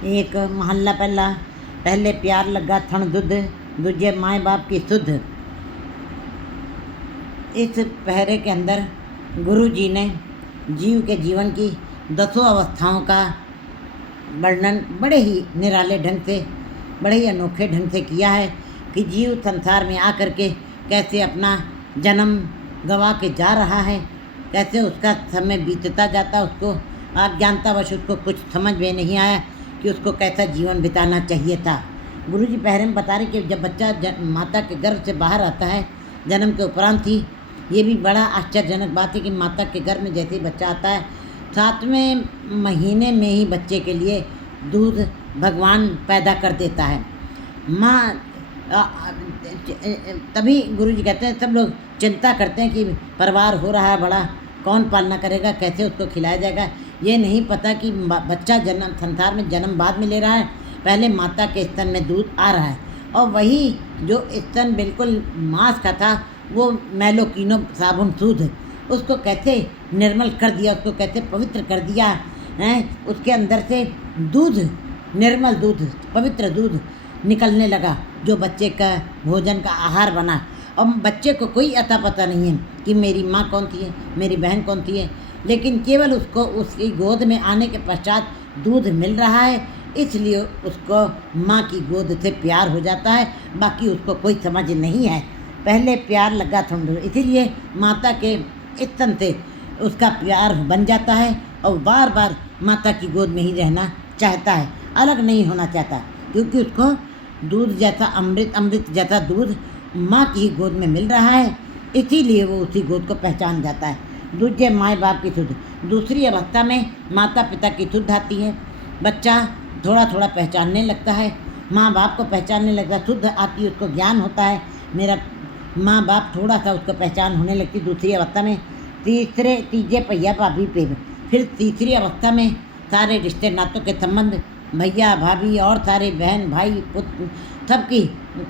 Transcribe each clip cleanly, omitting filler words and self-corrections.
एक महल्ला पहला, पहले प्यार लगा थण दुध, दूजे माए बाप की सुध। इस पहरे के अंदर गुरु जी ने जीव के जीवन की 10 अवस्थाओं का वर्णन बड़े ही निराले ढंग से, बड़े ही अनोखे ढंग से किया है कि जीव संसार में आकर के कैसे अपना जन्म गंवा के जा रहा है, कैसे उसका समय बीतता जाता, उसको अज्ञानतावश उसको कुछ समझ में नहीं आया कि उसको कैसा जीवन बिताना चाहिए था। गुरु जी पहले में बता रहे कि जब बच्चा माता के गर्भ से बाहर आता है, जन्म के उपरांत ही, ये भी बड़ा आश्चर्यजनक बात है कि माता के गर्भ में जैसे ही बच्चा आता है, 7वें महीने में ही बच्चे के लिए दूध भगवान पैदा कर देता है। माँ तभी गुरु जी कहते हैं, सब लोग चिंता करते हैं कि परिवार हो रहा है बड़ा, कौन पालना करेगा, कैसे उसको खिलाया जाएगा। ये नहीं पता कि बच्चा जन्म संसार में जन्म बाद में ले रहा है, पहले माता के स्तन में दूध आ रहा है, और वही जो स्तन बिल्कुल मांस का था वो मैलो कीनो साबुन सूद, उसको कैसे निर्मल कर दिया, उसको कैसे पवित्र कर दिया है। उसके अंदर से दूध, निर्मल दूध, पवित्र दूध निकलने लगा, जो बच्चे का भोजन का आहार बना। और बच्चे को कोई अता पता नहीं है कि मेरी माँ कौन सी है, मेरी बहन कौन सी है, लेकिन केवल उसको उसकी गोद में आने के पश्चात दूध मिल रहा है, इसलिए उसको माँ की गोद से प्यार हो जाता है, बाकी उसको कोई समझ नहीं है। पहले प्यार लगा थोड़ा, इसीलिए माता के स्तन से उसका प्यार बन जाता है और बार बार माता की गोद में ही रहना चाहता है, अलग नहीं होना चाहता, क्योंकि उसको दूध जैसा अमृत जैसा दूध माँ की ही गोद में मिल रहा है, इसीलिए वो उसी गोद को पहचान जाता है। दूजे माँ बाप की सुध, दूसरी अवस्था में माता पिता की सुध आती है, बच्चा थोड़ा थोड़ा पहचानने लगता है, माँ बाप को पहचानने लगता है, शुद्ध आती है, उसको ज्ञान होता है मेरा माँ बाप, थोड़ा सा उसको पहचान होने लगती दूसरी अवस्था में। तीजे पहिया भाभी पे, फिर तीसरी अवस्था में सारे रिश्ते नातों के संबंध, भैया भाभी और सारे बहन भाई पुत्र सबकी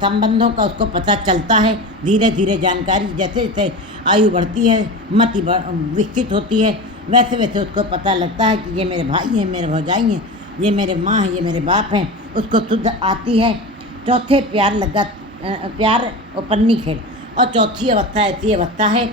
संबंधों का उसको पता चलता है। धीरे धीरे जानकारी जैसे जैसे आयु बढ़ती है, मति विकसित होती है, वैसे वैसे उसको पता लगता है कि ये मेरे भाई हैं, मेरे भौजाई हैं, ये मेरे माँ हैं, ये मेरे बाप हैं, उसको शुद्ध आती है। चौथे प्यार लगा, प्यार और पन्नी खेल। और चौथी अवस्था ऐसी अवस्था है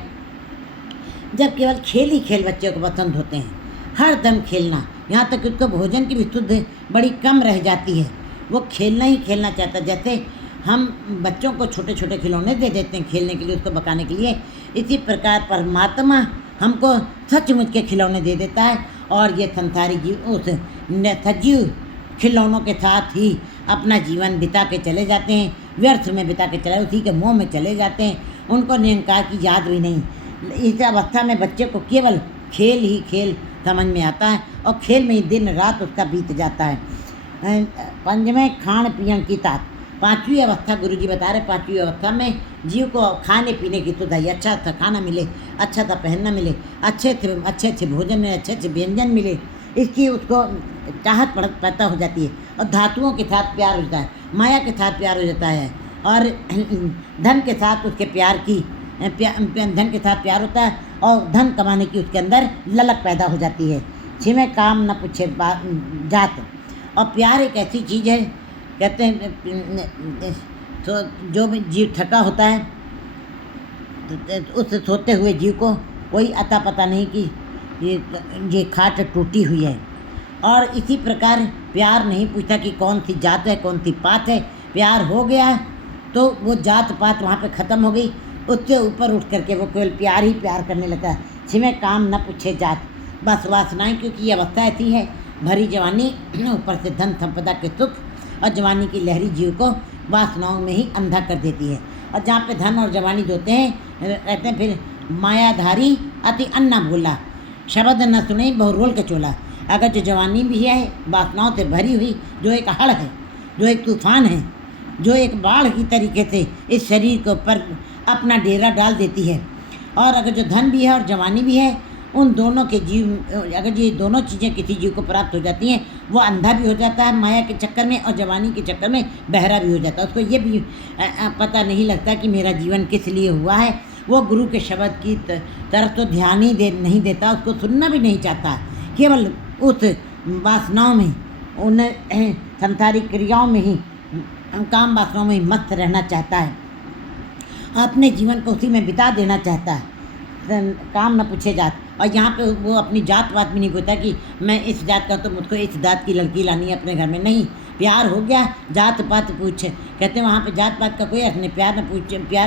जब केवल खेल ही खेल बच्चे को पसंद होते हैं, हर दम खेलना, यहाँ तक कि उसको भोजन की भी शुद्ध बड़ी कम रह जाती है, वो खेलना ही खेलना चाहता है। जैसे हम बच्चों को छोटे छोटे खिलौने दे देते हैं खेलने के लिए, उसको पकाने के लिए, इसी प्रकार परमात्मा हमको सचमुच के खिलौने दे देता है, और ये संसारी जीव उस सजीव खिलौनों के साथ ही अपना जीवन बिता के चले जाते हैं, व्यर्थ में बिता के चले, उसी के मोह में चले जाते हैं, उनको निरंकार की याद भी नहीं। इस अवस्था में बच्चे को केवल खेल ही खेल समझ में आता है, और खेल में ही दिन रात उसका बीत जाता है। पंचवें खान पियन की तात, पाँचवीं अवस्था गुरु जी बता रहे, पाँचवीं अवस्था में जीव को खाने पीने की सुविधा, अच्छा सा खाना मिले, अच्छा सा पहनना मिले, अच्छे अच्छे भोजन में अच्छे अच्छे व्यंजन मिले, इसकी उसको चाहत पैदा हो जाती है, और धातुओं के साथ प्यार होता है, माया के साथ प्यार हो जाता है, और धन के साथ उसके प्यार की धन के साथ प्यार होता है, और धन कमाने की उसके अंदर ललक पैदा हो जाती है। छिमे काम न पूछे जात। और प्यार एक ऐसी चीज़ है, कहते हैं तो जो भी जीव थका होता है, उस सोते हुए जीव को कोई अता पता नहीं कि ये खाट टूटी हुई है। और इसी प्रकार प्यार नहीं पूछता कि कौन सी जात है, कौन सी पात है, प्यार हो गया तो वो जात पात वहाँ पे ख़त्म हो गई, उससे ऊपर उठ करके वो केवल प्यार ही प्यार करने लगा है। छिमे काम न पूछे जात, बस वासनाएं, क्योंकि ये अवस्था ऐसी है, भरी जवानी, ऊपर से धन संपदा के सुख, और जवानी की लहरी जीव को वासनाओं में ही अंधा कर देती है। और जहाँ पे धन और जवानी होते हैं रहते हैं, फिर मायाधारी अति अन्ना भोला, शब्द न सुने बहुरोल के चोला। अगर जो जवानी भी है वासनाओं से भरी हुई, जो एक हड़ है, जो एक तूफान है, जो एक बाढ़ की तरीके से इस शरीर के ऊपर अपना डेरा डाल देती है, और अगर जो धन भी है और जवानी भी है, उन दोनों के जीव, अगर ये दोनों चीज़ें किसी जीव को प्राप्त हो जाती हैं, वो अंधा भी हो जाता है माया के चक्कर में, और जवानी के चक्कर में बहरा भी हो जाता है। उसको ये भी पता नहीं लगता कि मेरा जीवन किस लिए हुआ है। वो गुरु के शब्द की तरफ तो ध्यान ही नहीं देता, उसको सुनना भी नहीं चाहता, केवल उस वासनाओं में उन सांसारिक क्रियाओं में ही, काम वासनाओं में ही मस्त रहना चाहता है, अपने जीवन को उसी में बिता देना चाहता है। काम न पूछे जात। और यहाँ पे वो अपनी जात पात भी नहीं पूछता कि मैं इस जात का तो मुझको इस जात की लड़की लानी है अपने घर में। नहीं, प्यार हो गया, जात पात पूछे। कहते हैं वहाँ पे जात पात का कोई अर्थ नहीं। प्यार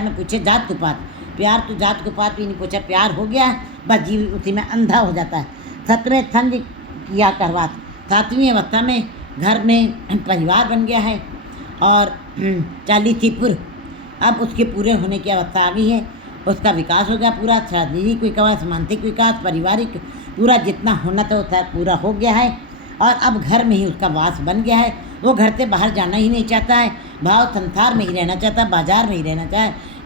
न पूछे जात को पात। प्यार तो जात को पात भी नहीं पूछा, प्यार हो गया बस जीव उसी में अंधा हो जाता है। 7वें संग किया करवात। 7वीं अवस्था में घर में परिवार बन गया है और 40 थी पुर। अब उसके पूरे होने की अवस्था आ गई है। उसका विकास हो गया पूरा, शारीरिक विकास, मानसिक विकास, पारिवारिक पूरा जितना होना था वो पूरा हो गया है। और अब घर में ही उसका वास बन गया है। वो घर से बाहर जाना ही नहीं चाहता है, भाव संसार में ही रहना चाहता है, बाजार में ही रहना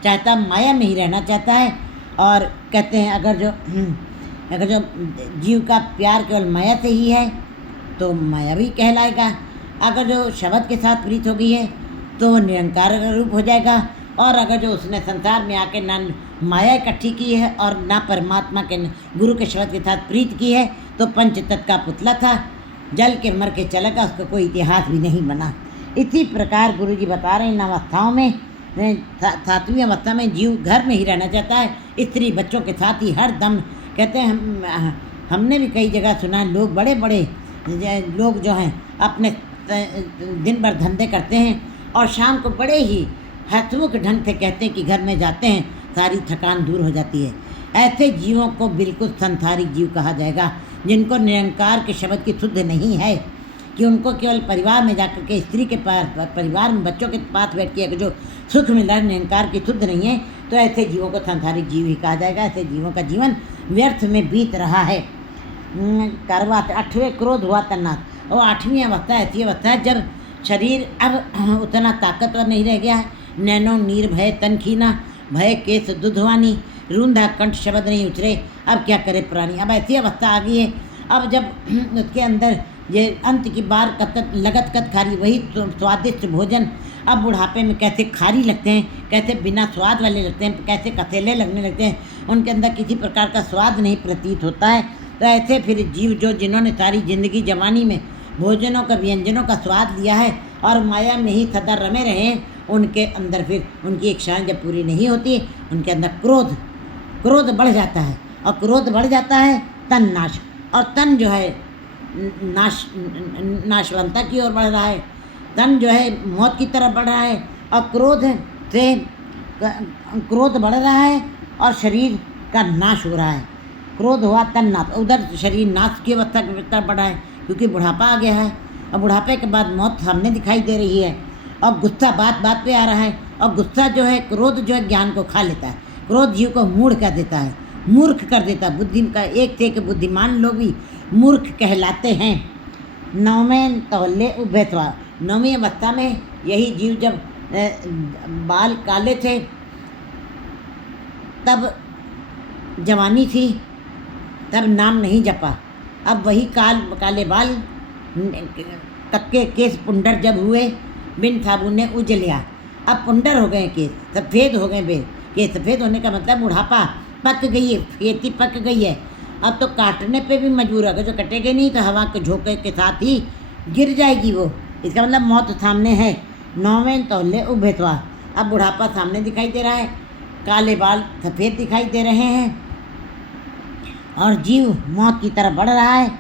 चाहता, माया में ही रहना चाहता है। और कहते हैं अगर जो जीव का प्यार केवल माया से ही है तो माया भी कहलाएगा। अगर जो शब्द के साथ प्रीत हो गई है तो वो निरंकार का रूप हो जाएगा। और अगर जो उसने संसार में आके ना माया इकट्ठी की है और ना परमात्मा के गुरु के शब्द के साथ प्रीत की है तो पंच तत्व का पुतला था, जल के मर के चलेगा, उसका कोई इतिहास भी नहीं बना। इसी प्रकार गुरु जी बता रहे हैं इन अवस्थाओं में, 7वीं अवस्था में जीव घर में ही रहना चाहता है, स्त्री बच्चों के साथ ही हर दम। कहते हैं हमने भी कई जगह सुना है, लोग बड़े बड़े लोग जो हैं अपने दिन भर धंधे करते हैं और शाम को बड़े ही हंसमुख ढंग से कहते हैं कि घर में जाते हैं, सारी थकान दूर हो जाती है। ऐसे जीवों को बिल्कुल संसारिक जीव कहा जाएगा, जिनको निरंकार के शब्द की शुद्ध नहीं है, कि उनको केवल परिवार में जाकर के स्त्री के पास, परिवार में बच्चों के पास बैठ के जो सुख मिला निरंकार की शुद्ध नहीं है, तो ऐसे जीवों को संसारिक जीव ही कहा जाएगा। ऐसे जीवों का जीवन व्यर्थ में बीत रहा है। करवात 8वें क्रोध हुआ तन्नात। और 8वीं अवस्था ऐसी अवस्था है जब शरीर अब उतना ताकतवर नहीं रह गया है। नैनो नीर भय तन खीना, भय केस दुधवानी, रूंधा कंठ शब्द नहीं उतरे, अब क्या करे प्राणी। अब ऐसी अवस्था आ गई है। अब जब उसके अंदर ये अंत की बार लगत कत खारी, वही स्वादिष्ट भोजन अब बुढ़ापे में कैसे खारी लगते हैं, कैसे बिना स्वाद वाले लगते हैं, कैसे कथेले लगने लगते हैं, उनके अंदर किसी प्रकार का स्वाद नहीं प्रतीत होता है। तो ऐसे फिर जीव जो जिन्होंने सारी जिंदगी जवानी में भोजनों का, व्यंजनों का स्वाद लिया है और माया में ही सदा रमे रहे हैं, उनके अंदर फिर उनकी इच्छाएं जब पूरी नहीं होती, उनके अंदर क्रोध बढ़ जाता है। और क्रोध बढ़ जाता है तन नाश, और तन जो है नाशवंता की ओर बढ़ रहा है, तन जो है मौत की तरफ बढ़ रहा है। और क्रोध बढ़ रहा है और शरीर का नाश हो रहा है। क्रोध हुआ तन नाश, उधर शरीर नाश की अवस्था की तरफ बढ़ा है, क्योंकि बुढ़ापा आ गया है। और बुढ़ापे के बाद मौत सामने दिखाई दे रही है। और गुस्सा बात बात पे आ रहा है। और गुस्सा जो है, क्रोध जो है ज्ञान को खा लेता है। क्रोध जीव को मूढ़ कर देता है, मूर्ख कर देता है। बुद्धि का एक थे कि बुद्धिमान लोग भी मूर्ख कहलाते हैं। 9वें तौल्य उभयत्वा। 9वीं अवस्था में यही जीव जब बाल काले थे, तब जवानी थी, तब नाम नहीं जपा। अब वही काले बाल, कक्के केस पुंडर जब हुए, बिन साबुन ने उजलिया, अब पुंडर हो गए केस, सफ़ेद हो गए केस। सफ़ेद होने का मतलब बुढ़ापा, पक गई है, खेती पक गई है। अब तो काटने पे भी मजबूर है, अगर जो कटेगे नहीं तो हवा के झोंके के साथ ही गिर जाएगी वो। इसका मतलब मौत सामने है। 9वें तौल्य उभयत्वा। अब बुढ़ापा सामने दिखाई दे रहा है, काले बाल सफ़ेद दिखाई दे रहे हैं और जीव मौत की तरफ बढ़ रहा है।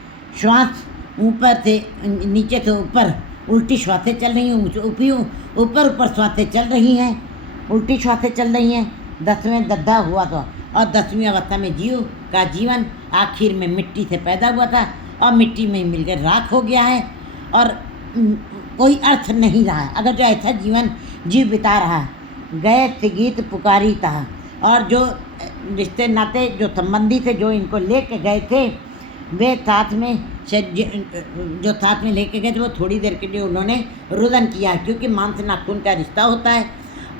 श्वास ऊपर से नीचे से ऊपर उल्टी श्वासें चल रही हैं, ऊपर श्वासें चल रही हैं, उल्टी श्वासें चल रही हैं। 10वें दद्दा हुआ तो, और 10वीं अवस्था में जीव का जीवन आखिर में मिट्टी से पैदा हुआ था और मिट्टी में मिलकर राख हो गया है और कोई अर्थ नहीं रहा है। अगर जो ऐसा जीवन जीव बिता रहा है, गए से गीत पुकारी था, और जो रिश्ते नाते जो संबंधी थे जो इनको लेके गए थे, वे साथ में जो साथ में लेके गए थे वो थोड़ी देर के लिए उन्होंने रुदन किया, क्योंकि मांस नाखून का रिश्ता होता है।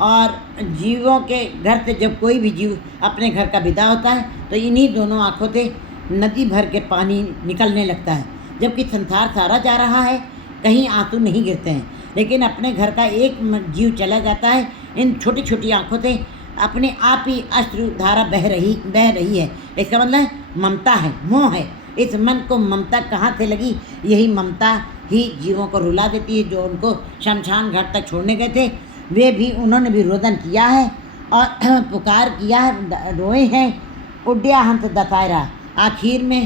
और जीवों के घर से जब कोई भी जीव अपने घर का विदा होता है तो इन्हीं दोनों आँखों से नदी भर के पानी निकलने लगता है। जबकि संसार सारा जा रहा है, कहीं आंसू नहीं गिरते हैं, लेकिन अपने घर का एक जीव चला जाता है, इन छोटी छोटी आँखों से अपने आप ही अश्रु धारा बह रही है। इसका मतलब ममता है, मोह है। इस मन को ममता कहाँ से लगी? यही ममता भी जीवों को रुला देती है। जो उनको शमशान घाट तक छोड़ने गए थे वे भी, उन्होंने भी रोदन किया है और पुकार किया है, रोए हैं। उड्या हंस दतायरा, आखिर में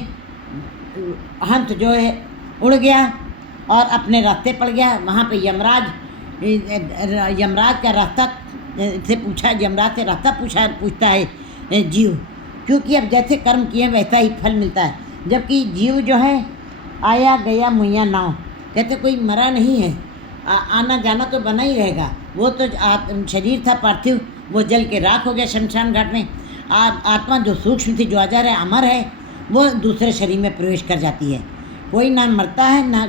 हंस जो है उड़ गया और अपने रास्ते पड़ गया। वहाँ पे यमराज का रास्ता से पूछा, यमराज से रास्ता पूछता है जीव, क्योंकि अब जैसे कर्म किए वैसा ही फल मिलता है। जबकि जीव जो है आया गया मुइया नाव, कहते कोई मरा नहीं है, आना जाना तो बना ही रहेगा। वो तो शरीर था पार्थिव, वो जल के राख हो गया शमशान घाट में। आत्मा जो सूक्ष्म थी, जो अजर है, अमर है, वो दूसरे शरीर में प्रवेश कर जाती है। कोई ना मरता है ना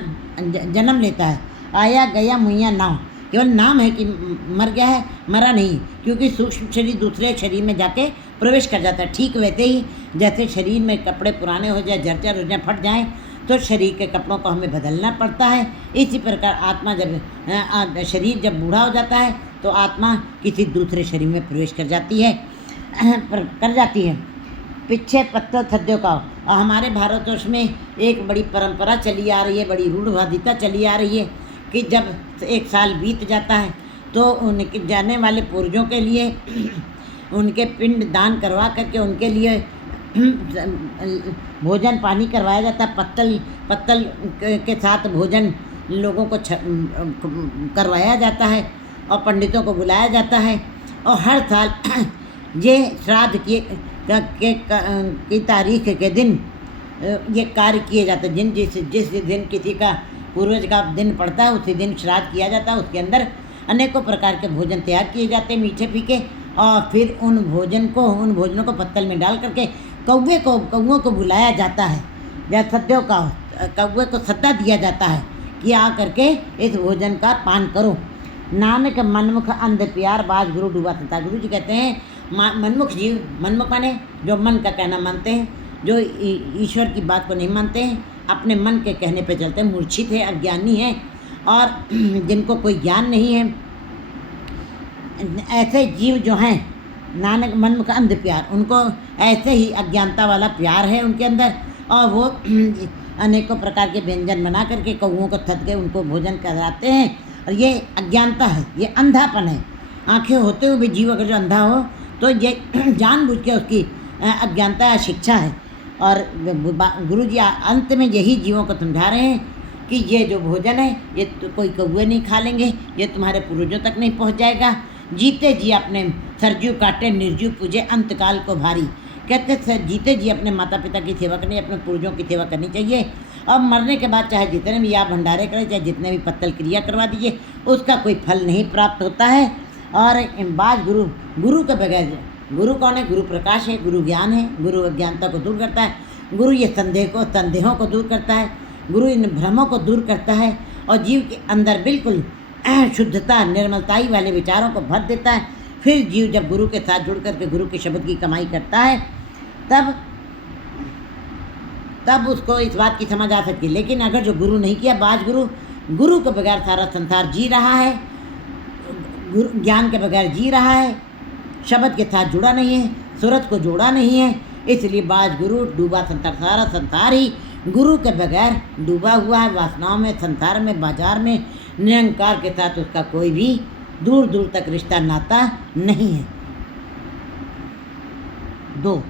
जन्म लेता है। आया गया मुइया नाव, केवल नाम है कि मर गया है, मरा नहीं, क्योंकि सूक्ष्म शरीर दूसरे शरीर में जाके प्रवेश कर जाता है। ठीक वैसे ही जैसे शरीर में कपड़े पुराने हो जाए, जर्जर हो जाए, फट जाएं, तो शरीर के कपड़ों को हमें बदलना पड़ता है। इसी प्रकार आत्मा जब शरीर जब बूढ़ा हो जाता है तो आत्मा किसी दूसरे शरीर में प्रवेश कर जाती है। पीछे पत्तल थद्यों का, हमारे भारतवर्ष में एक बड़ी परंपरा चली आ रही है, बड़ी रूढ़वादिता चली आ रही है कि जब एक साल बीत जाता है तो उनके जाने वाले पूर्वजों के लिए उनके पिंड दान करवा करके उनके लिए भोजन पानी करवाया जाता है। पत्तल के साथ भोजन लोगों को करवाया जाता है और पंडितों को बुलाया जाता है। और हर साल ये श्राद्ध की तारीख के दिन ये कार्य किए जाते हैं। जिस दिन किसी का पूर्वज का दिन पड़ता है उसी दिन श्राद्ध किया जाता है। उसके अंदर अनेकों प्रकार के भोजन तैयार किए जाते हैं, मीठे फीके, और फिर उन भोजनों को पत्तल में डाल करके कौओं को बुलाया जाता है, या कौए को सद्दा दिया जाता है कि आ करके इस भोजन का पान करो। नानक मनमुख अंध प्यार बाज गुरु डूबा संसार। गुरु जी कहते हैं मनमुख जीव, मनमुख माने जो मन का कहना मानते हैं, जो ईश्वर की बात को नहीं मानते हैं, अपने मन के कहने पे चलते हैं, मूर्छित है, अज्ञानी है और जिनको कोई ज्ञान नहीं है, ऐसे जीव जो हैं नानक मनमुख अंध प्यार, उनको ऐसे ही अज्ञानता वाला प्यार है उनके अंदर, और वो अनेकों प्रकार के व्यंजन बना करके कौओं को थद के उनको भोजन कराते हैं। और ये अज्ञानता है, ये अंधापन है। आंखें होते हुए भी जीव अगर जो अंधा हो तो ये जानबूझ के उसकी अज्ञानता या शिक्षा है। और गुरु जी अंत में यही जीवों को समझा रहे हैं कि ये जो भोजन है ये तो कोई कौए नहीं खा लेंगे, ये तुम्हारे पूर्वजों तक नहीं पहुंच जाएगा। जीते जी अपने सरजू काटे निर्जू पूजे अंतकाल को भारी। कहते जीते जी अपने माता पिता की सेवा करनी, अपने पूर्वजों की सेवा करनी चाहिए। और मरने के बाद चाहे जितने भी आप भंडारे करें, चाहे जितने भी पत्तल क्रिया करवा दीजिए, उसका कोई फल नहीं प्राप्त होता है। और बाज गुरु के बगैर, गुरु कौन है? गुरु प्रकाश है, गुरु ज्ञान है, गुरु अज्ञानता को दूर करता है, गुरु ये संदेहों को दूर करता है, गुरु इन भ्रमों को दूर करता है और जीव के अंदर बिल्कुल शुद्धता निर्मलताई वाले विचारों को भर देता है। फिर जीव जब गुरु के साथ जुड़ करके गुरु के शब्द की कमाई करता है तब उसको इस बात की समझ आ सकती है। लेकिन अगर जो गुरु नहीं किया, बाज गुरु के बगैर सारा संसार जी रहा है, ज्ञान के बगैर जी रहा है, शब्द के साथ जुड़ा नहीं है, सूरत को जोड़ा नहीं है, इसलिए बाज गुरु डूबा संसार, सारा संसार ही गुरु के बगैर डूबा हुआ है। वासनाओं में, संसार में, बाजार में, निरंकार के साथ उसका कोई भी दूर दूर तक रिश्ता नाता नहीं है। 2